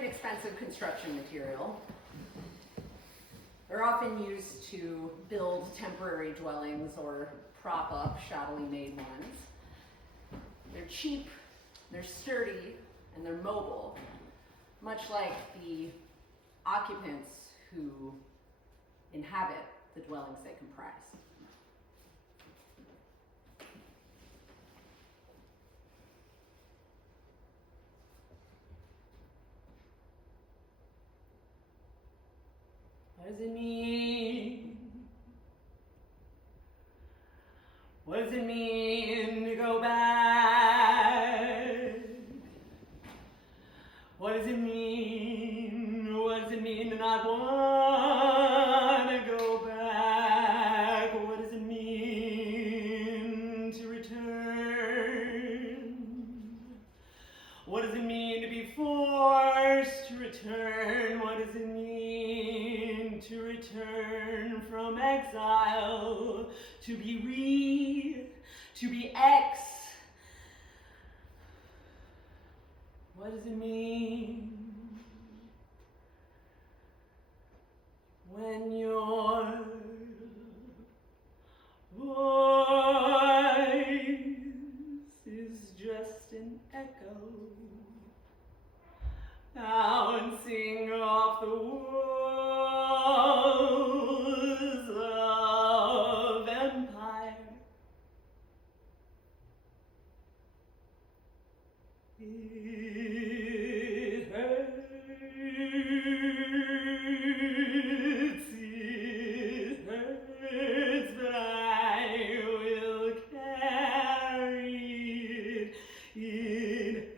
inexpensive construction material. They're often used to build temporary dwellings or prop up shabbily made ones. They're cheap, they're sturdy, and they're mobile, much like the occupants who inhabit the dwellings they comprise. What does it mean? What does it mean to go back? What does it mean? What does it mean to not want to go back? What does it mean to return? What does it mean to be forced to return? What does it mean to return from exile? To be re, to be ex. What does it mean when your voice is just an echo, bouncing off the walls of empire? It hurts, but I will carry it. It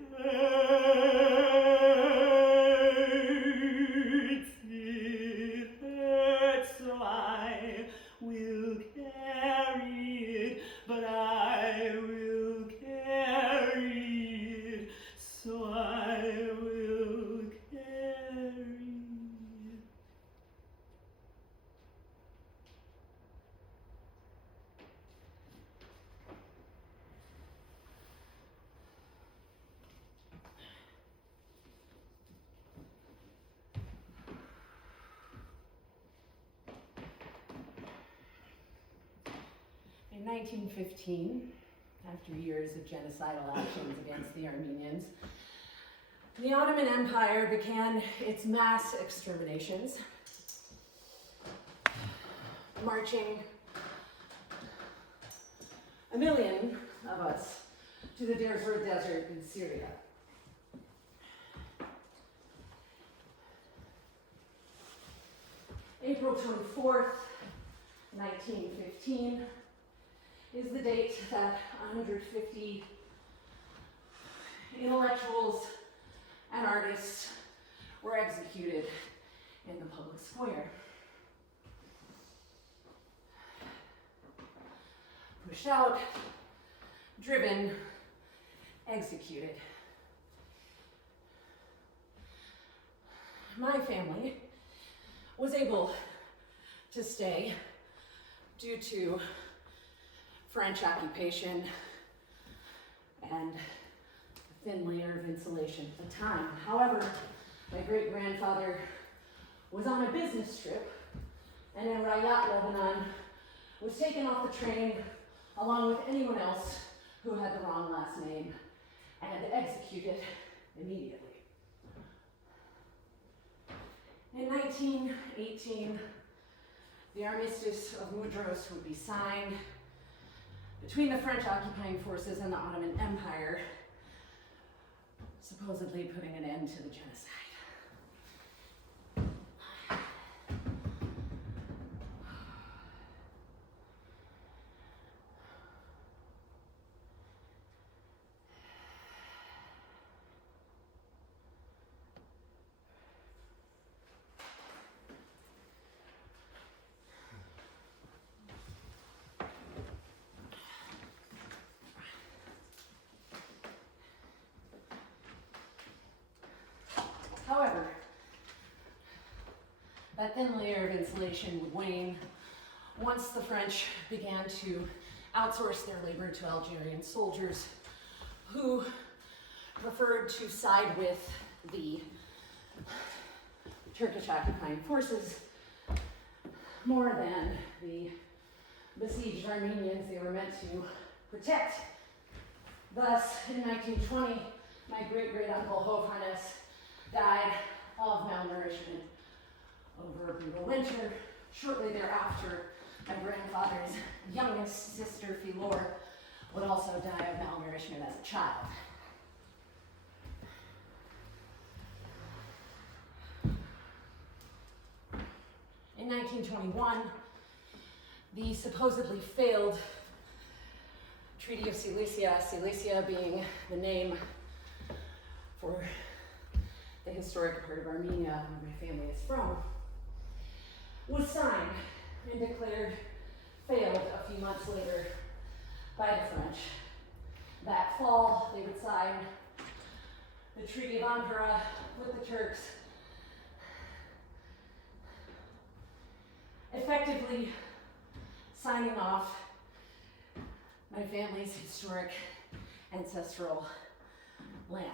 hurts, so I will carry it, but I will carry it, so I will carry it. In 1915, after years of genocidal actions against the Armenians, the Ottoman Empire began its mass exterminations, marching 1 million of us to the Beirut desert in Syria. April 24th, 1915, is the date that 150 intellectuals and artists were executed in the public square. Pushed out, driven, executed. My family was able to stay due to French occupation and a thin layer of insulation at the time. However, my great-grandfather was on a business trip and in Rayat, Lebanon, was taken off the train along with anyone else who had the wrong last name and executed immediately. In 1918, the Armistice of Mudros would be signed between the French occupying forces and the Ottoman Empire, supposedly putting an end to the genocide. However, that thin layer of insulation would wane once the French began to outsource their labor to Algerian soldiers who preferred to side with the Turkish occupying forces more than the besieged Armenians they were meant to protect. Thus, in 1920, my great-great-uncle Hovhannes died of malnourishment over a brutal winter. Shortly thereafter, my grandfather's youngest sister, Filor, would also die of malnourishment as a child. In 1921, the supposedly failed Treaty of Cilicia, Cilicia being the name for the historic part of Armenia where my family is from, was signed and declared failed a few months later by the French. That fall, they would sign the Treaty of Ankara with the Turks, effectively signing off my family's historic ancestral land.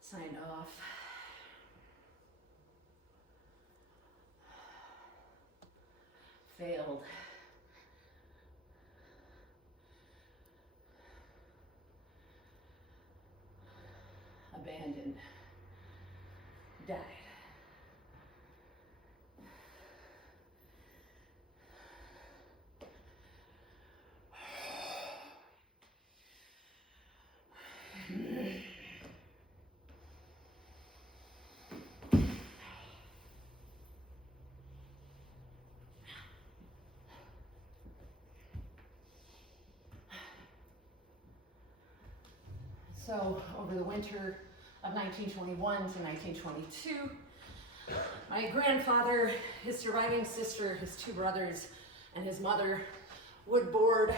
Signed off. Failed. Abandoned. Died. So, over the winter of 1921 to 1922, my grandfather, his surviving sister, his two brothers, and his mother would board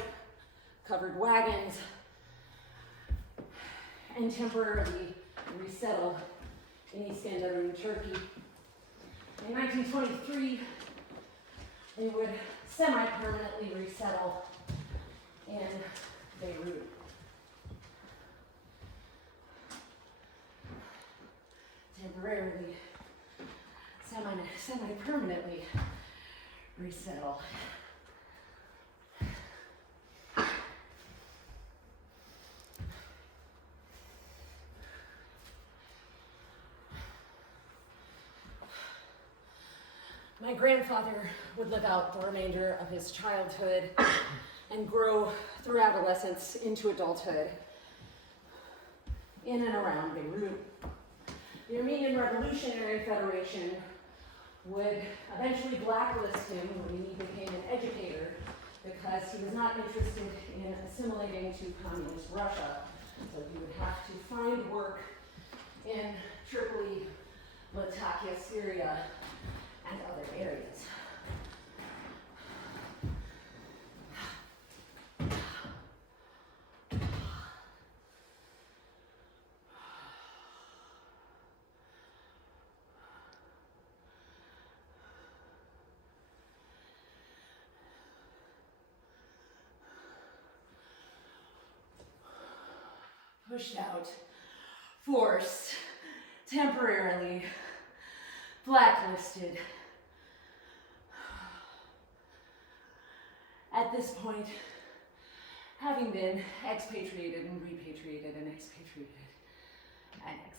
covered wagons and temporarily resettle in Iskandarian Turkey. In 1923, they would semi-permanently resettle in Beirut. Temporarily, semi-permanently resettle. My grandfather would live out the remainder of his childhood and grow through adolescence into adulthood in and around Beirut. The Armenian Revolutionary Federation would eventually blacklist him when he became an educator because he was not interested in assimilating to communist Russia. So he would have to find work in Tripoli, Latakia, Syria, and other areas. Pushed out, forced, temporarily blacklisted. At this point, having been expatriated and repatriated and expatriated and exiled.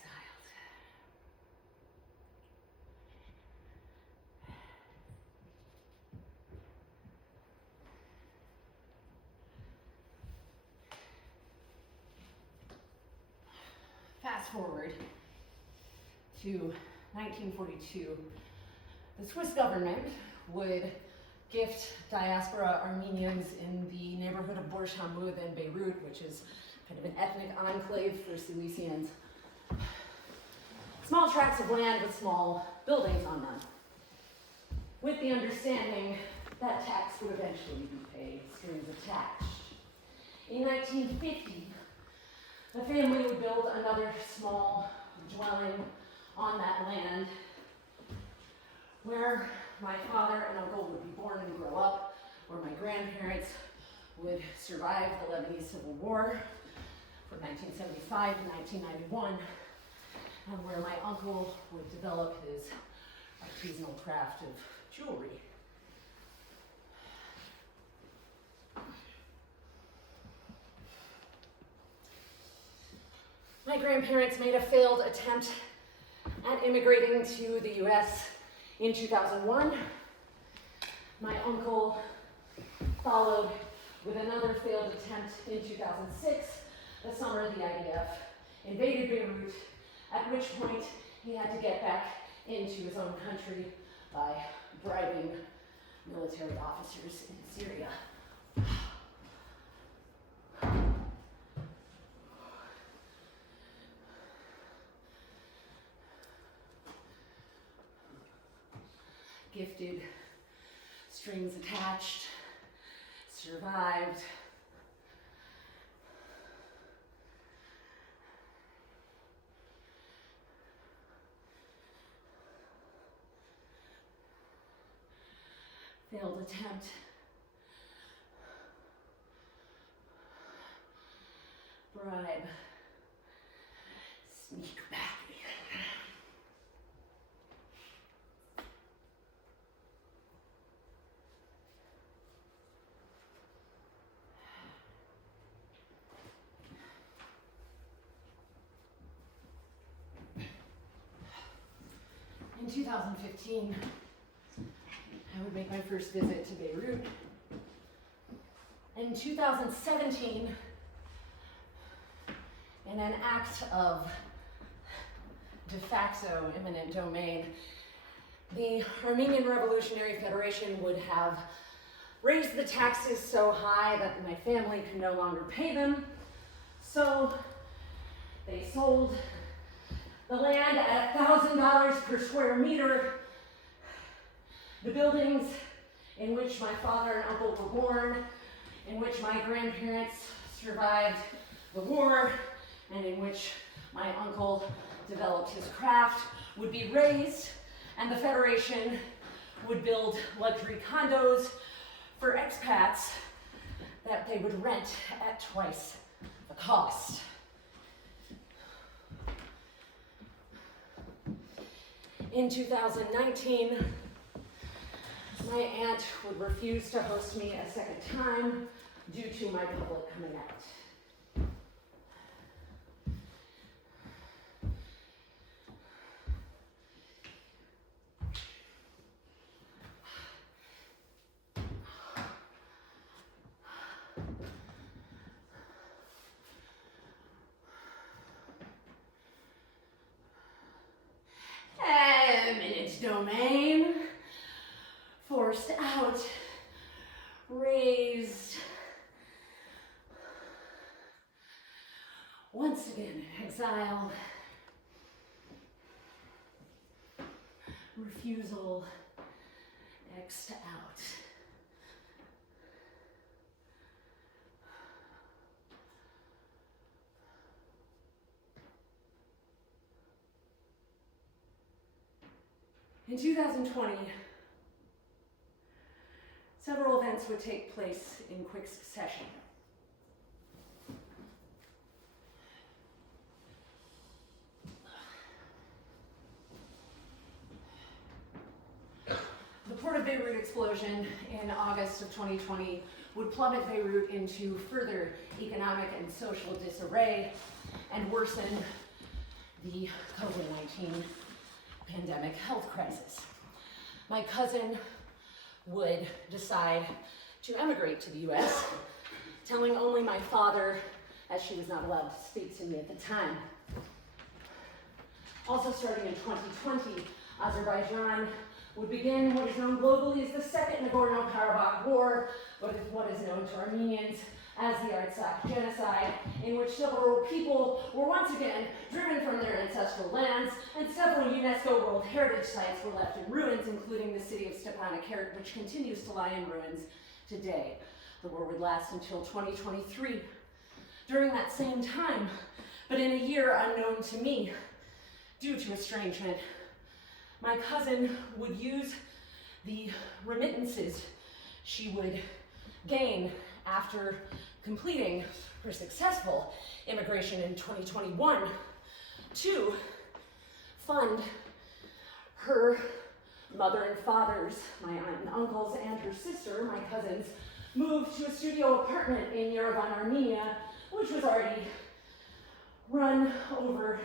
Fast forward to 1942, the Swiss government would gift diaspora Armenians in the neighborhood of Borj Hamoud and Beirut, which is kind of an ethnic enclave for Cilicians, small tracts of land with small buildings on them, with the understanding that tax would eventually be paid, strings attached. In 1950, the family would build another small dwelling on that land where my father and uncle would be born and grow up, where my grandparents would survive the Lebanese Civil War from 1975 to 1991, and where my uncle would develop his artisanal craft of jewelry. My grandparents made a failed attempt at immigrating to the US in 2001. My uncle followed with another failed attempt in 2006, the summer the IDF invaded Beirut, at which point he had to get back into his own country by bribing military officers in Syria. Gifted, strings attached, survived. Failed attempt. Bribe. Sneak back. In 2015, I would make my first visit to Beirut. In 2017, in an act of de facto eminent domain, the Armenian Revolutionary Federation would have raised the taxes so high that my family could no longer pay them. So they sold the land at $1,000 per square meter. The buildings in which my father and uncle were born, in which my grandparents survived the war, and in which my uncle developed his craft, would be razed, and the Federation would build luxury condos for expats that they would rent at twice the cost. In 2019, my aunt would refuse to host me a second time due to my public coming out. Eminent domain, forced out, raised, once again in exile, refusal, X'd out. In 2020, several events would take place in quick succession. The Port of Beirut explosion in August of 2020 would plummet Beirut into further economic and social disarray and worsen the COVID-19 pandemic health crisis. My cousin would decide to emigrate to the US, telling only my father, as she was not allowed to speak to me at the time. Also starting in 2020, Azerbaijan would begin what is known globally as the Second Nagorno-Karabakh War, what is known to Armenians as the Artsakh genocide, in which several people were once again driven from their ancestral lands, and several UNESCO World Heritage Sites were left in ruins, including the city of Stepanakert, which continues to lie in ruins today. The war would last until 2023. During that same time, but in a year unknown to me, due to estrangement, my cousin would use the remittances she would gain after completing her successful immigration in 2021 to fund her mother and father's, my aunt and uncles, and her sister, my cousins, moved to a studio apartment in Yerevan, Armenia, which was already run over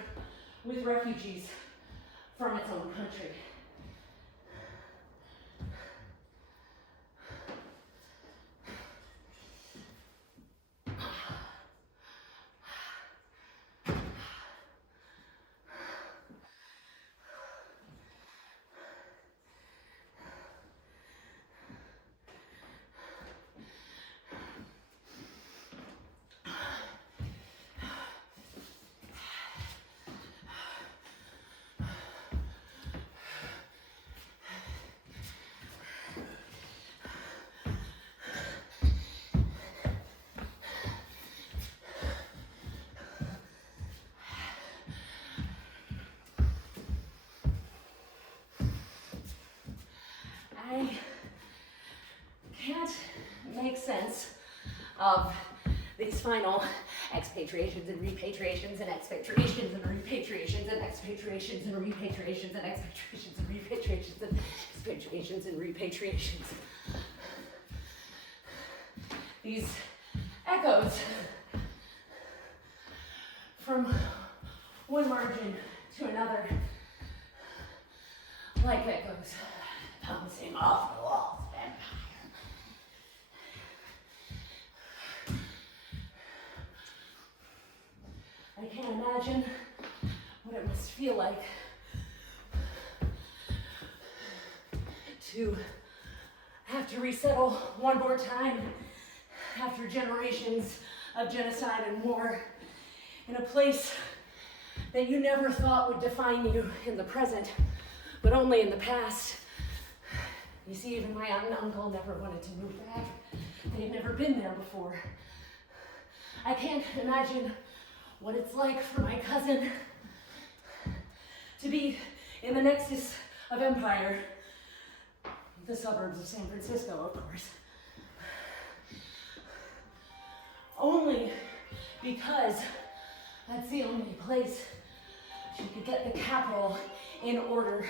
with refugees from its own country. I can't make sense of these final expatriations and repatriations and expatriations and repatriations and expatriations and repatriations and expatriations and repatriations and expatriations and repatriations. These echoes from one margin to another, like echoes bouncing off the walls of empire. I can't imagine what it must feel like to have to resettle one more time after generations of genocide and war in a place that you never thought would define you in the present, but only in the past. You see, even my aunt and uncle never wanted to move back. They'd never been there before. I can't imagine what it's like for my cousin to be in the nexus of empire, the suburbs of San Francisco, of course. Only because that's the only place she could get the capital in order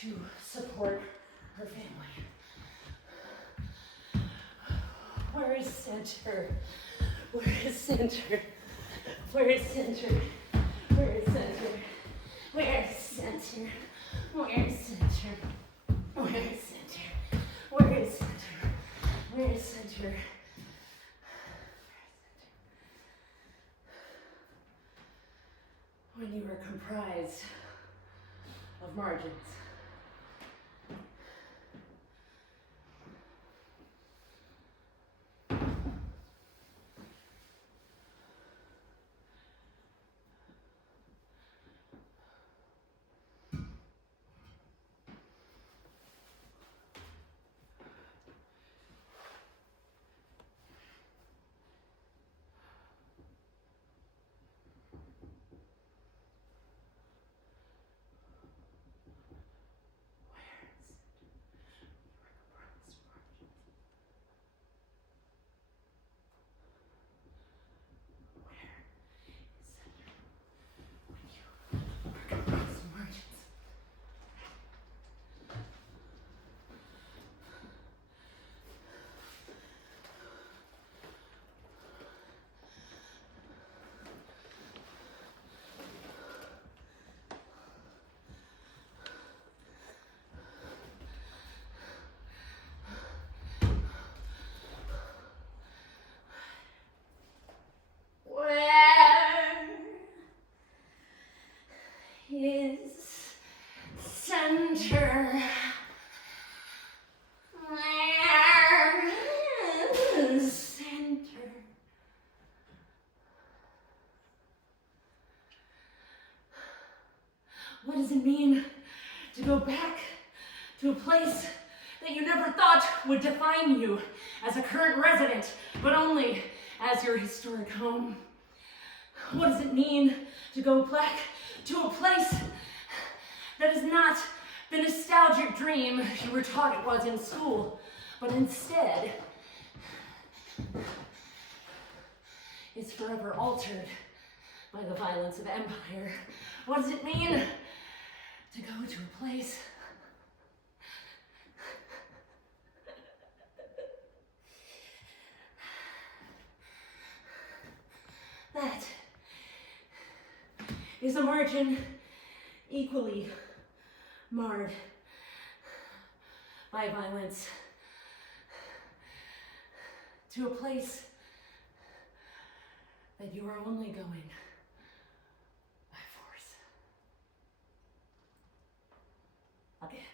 to support her family. Where is center? Where is center? Where is center? Where is center? Where is center? Where is center? Where is center? Where is center? Where is center? When you are comprised of margins. What does it mean to go back to a place that you never thought would define you as a current resident, but only as your historic home? What does it mean to go back to a place that is not the nostalgic dream you were taught it was in school, but instead is forever altered by the violence of empire. What does it mean to go to a place that is a margin equally marred by violence, to a place that you are only going by force? Again.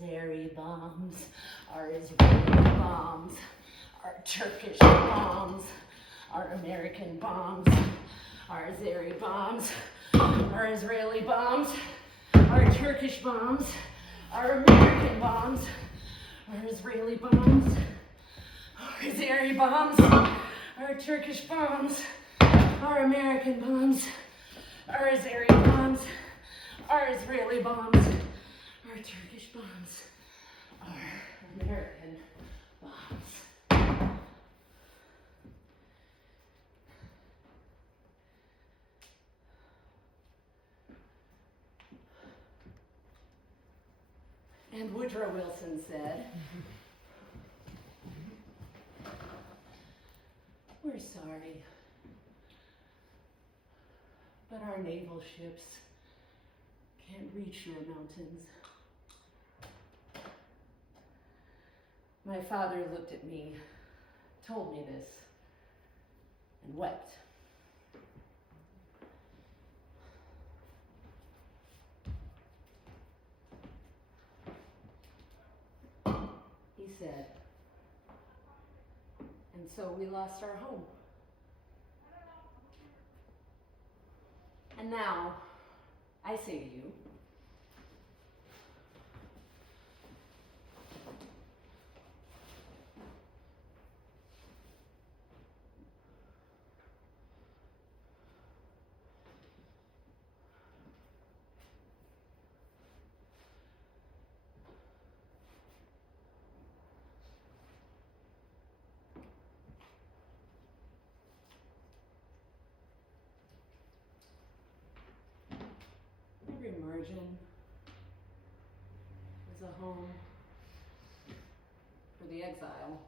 Azeri bombs, our Israeli bombs, our Turkish bombs, our American bombs, our Azeri bombs, our Israeli bombs, our Turkish bombs, our American bombs, our Israeli bombs, our Azeri bombs, our Turkish bombs, our American bombs, our Azeri bombs, our Israeli bombs, our Turkish bombs, our American bombs. And Woodrow Wilson said, "We're sorry, but our naval ships can't reach your mountains." My father looked at me, told me this, and wept. He said, "And so we lost our home. And now, I say to you, every margin is a home for the exile.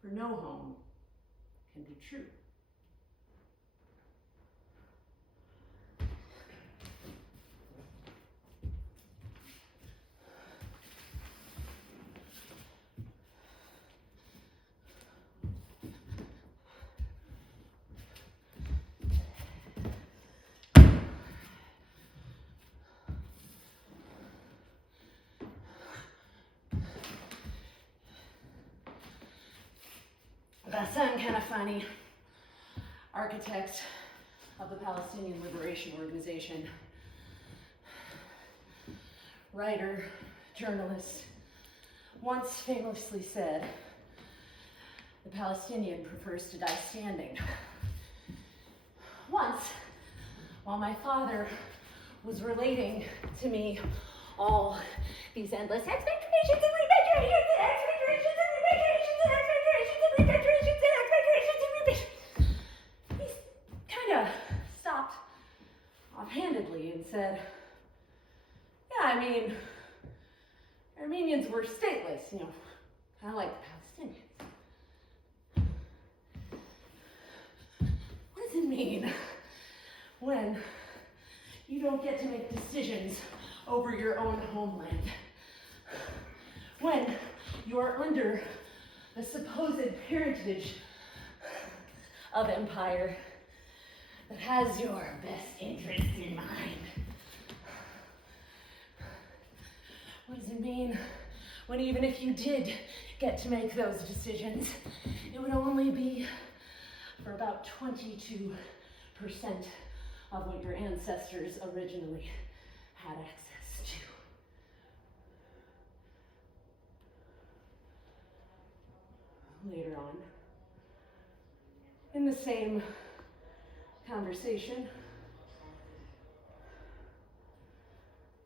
For no home can be true. Ghassan Kanafani, architect of the Palestinian Liberation Organization, writer, journalist, once famously said, "The Palestinian prefers to die standing." Once, while my father was relating to me all these endless expectations and repatriations and expectations and repatriations and expectations and repatriations and expectations and repatriations, he kind of stopped offhandedly and said, "Yeah, I mean, Armenians were stateless, kind of like the Palestinians." What does it mean when you don't get to make decisions over your own homeland? When you're under the supposed parentage of empire that has your best interests in mind? What does it mean when even if you did get to make those decisions, it would only be for about 22% of what your ancestors originally had access to. Later on, in the same conversation,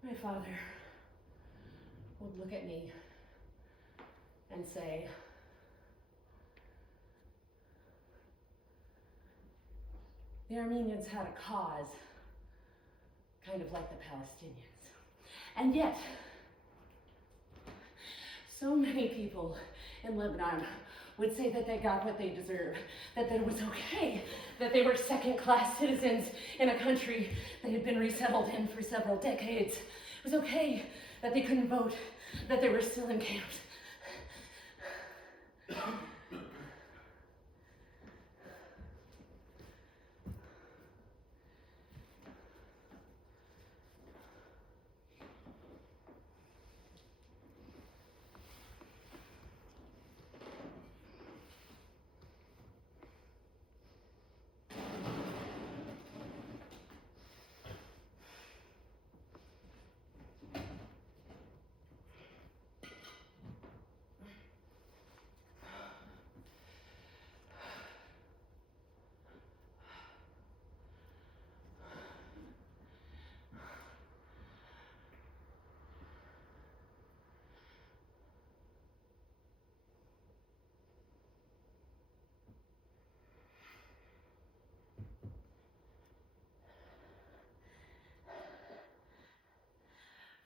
my father would look at me and say, the Armenians had a cause, kind of like the Palestinians. And yet, so many people in Lebanon would say that they got what they deserve, that it was okay, that they were second-class citizens in a country they had been resettled in for several decades. It was okay that they couldn't vote, that they were still in camps.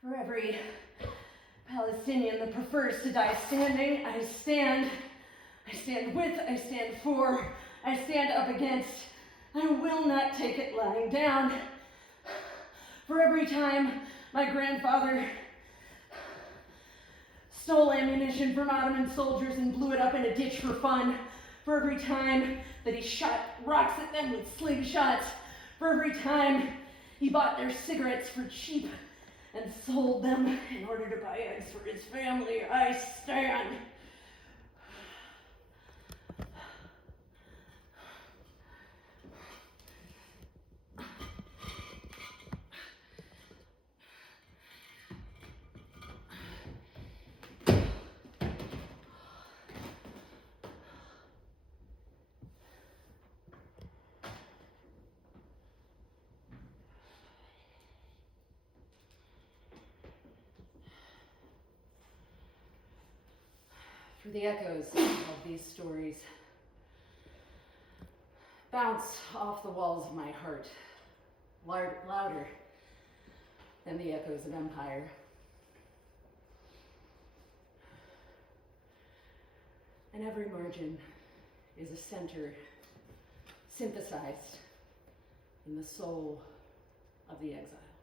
For every Palestinian that prefers to die standing, I stand with, I stand for, I stand up against. I will not take it lying down. For every time my grandfather stole ammunition from Ottoman soldiers and blew it up in a ditch for fun, for every time that he shot rocks at them with slingshots, for every time he bought their cigarettes for cheap and sold them in order to buy eggs for his family, I stand. For the echoes of these stories bounce off the walls of my heart, louder than the echoes of empire. And every margin is a center synthesized in the soul of the exile.